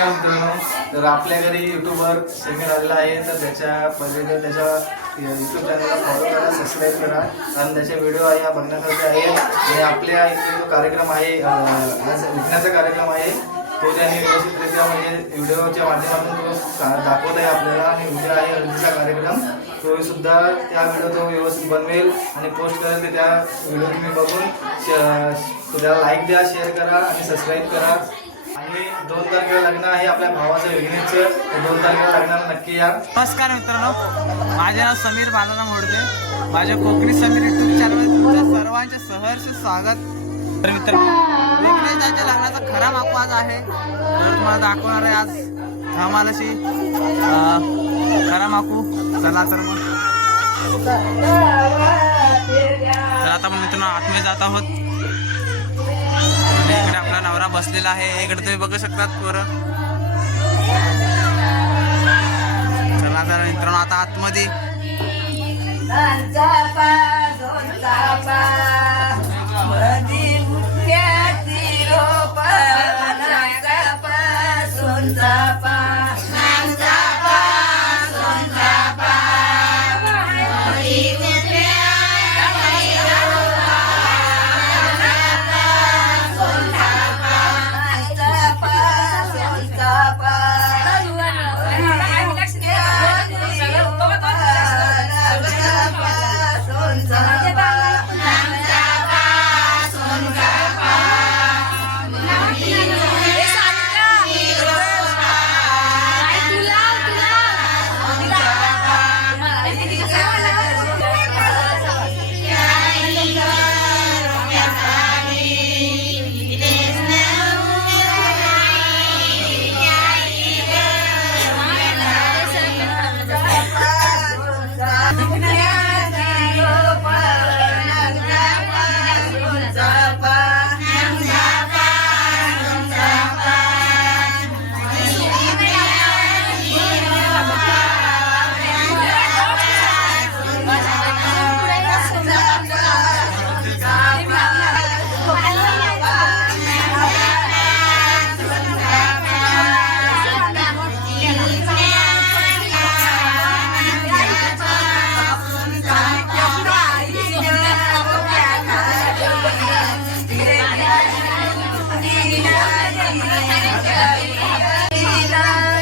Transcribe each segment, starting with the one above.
नमस्कार मित्रांनो. तर आपल्या घरी युट्यूबवर समीर आलेला आहे. तर त्याच्या पहिले तर त्याच्या युट्यूब चॅनलला फॉलो करा सबस्क्राईब करा. आणि त्याचे व्हिडिओ आहे हा बघण्यासारखे आहे. आणि आपल्या इथे जो कार्यक्रम आहे विकण्याचा कार्यक्रम आहे तो त्यांनी व्यवस्थितरित्या म्हणजे व्हिडिओच्या माध्यमातून तो दाखवत आहे आपल्याला. आणि उद्या आहे हळदीचा कार्यक्रम. तो सुद्धा त्या व्हिडिओ तो व्यवस्थित बनवेल आणि पोस्ट करेल. ते त्या व्हिडिओ तुम्ही बघून त्याला लाईक द्या शेअर करा आणि सबस्क्राईब करा. आणि दोन तारखेला लग्न आहे आपल्या भावाचं विघ्नेशचं दोन तारखेला लग्नाला नक्की या. नमस्कार मित्रांनो माझे नाव समीर बालाराम होडते माझ्या कोकणी समीर युट्यूब चॅनलमध्ये तुमच्या सर्वांचे सहर्ष स्वागत. तर मित्र विघ्नेशाच्या लग्नाचा खरा मापू आज आहे. तर तुम्हाला दाखवणार आहे आज धमालाशी खरा माकू चला तर मग. तर आता आपण मित्रांनो आतमध्ये जात आहोत. पोरा बसलेला आहे. इकडे तुम्ही बघू शकतात पोरं. चला तर मित्रांनो आता आतमध्ये. Thank you.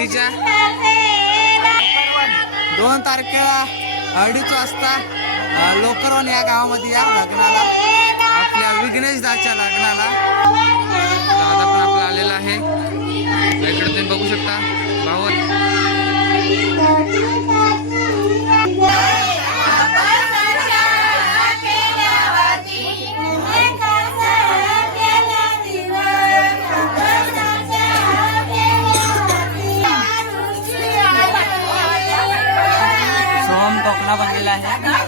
तिच्या दोन तारखेला अडीच वाजता लोकरवन या गावामध्ये या लग्नाला आपल्या विघ्नेश दाच्या लग्नाला दादा पण आपला आलेला आहे. इकडे तुम्ही बघू शकता भाऊ Yeah.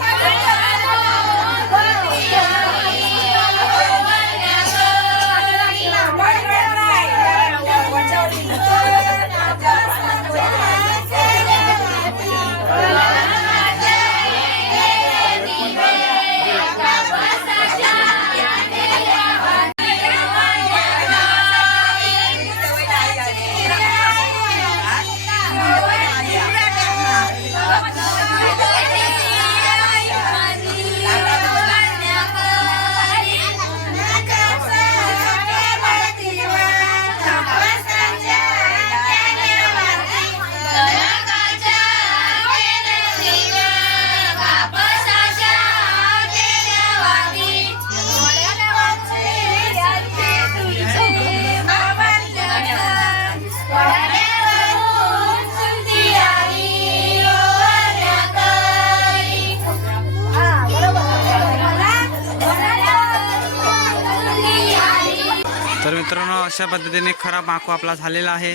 अशा पद्धतीने खरा माको आपला झालेला आहे.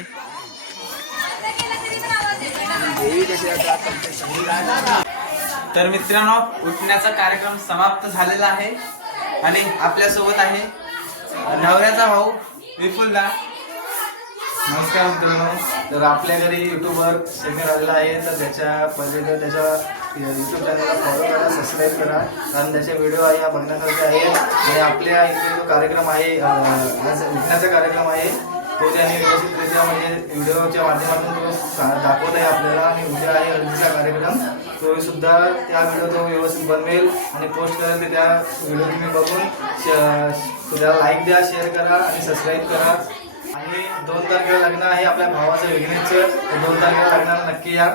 तर मित्रांनो उठण्याचा कार्यक्रम समाप्त झालेला आहे आणि आपल्यासोबत आहे नवऱ्याचा भाऊ विपुलदा. नमस्कार मित्रांनो. तर आपल्या घरी युट्यूबवर समीर आलेला आहे. तर त्याच्या पहिले त्याच्या युट्यूब चॅनलला फॉलो करा सबस्क्राईब करा. कारण त्याचे व्हिडिओ आहे या बघण्यासारखे आहे. आणि आपल्या इथे जो कार्यक्रम आहे विकण्याचा कार्यक्रम आहे तो त्याने व्यवस्थितरित्या म्हणजे व्हिडिओच्या माध्यमातून तो दाखवत आहे आपल्याला. आणि उद्या आहे हळदीचा कार्यक्रम. तो सुद्धा त्या व्हिडिओ तो व्यवस्थित बनवेल आणि पोस्ट करेल ते त्या व्हिडिओ तुम्ही बघून. त्याला लाईक द्या शेअर करा आणि सबस्क्राईब करा. दोन तारखेला लग्न आहे आपल्या भावाचं विघ्नेशचं दोन तारखेला लग्नाला नक्की या.